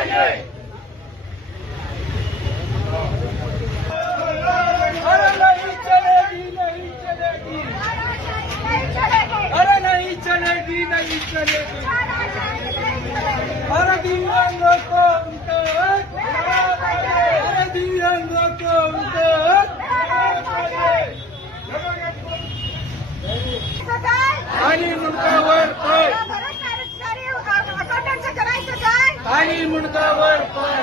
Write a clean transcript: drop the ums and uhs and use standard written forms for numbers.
अरे नहीं चलेगी, नहीं चलेगी, अरे नहीं चलेगी, नहीं चलेगी, अरे दिव्यांगों को उनका हक, अरे दिव्यांगों को उनका हक, आणि मुंडावर पाय, आणि मुंडावर पाय.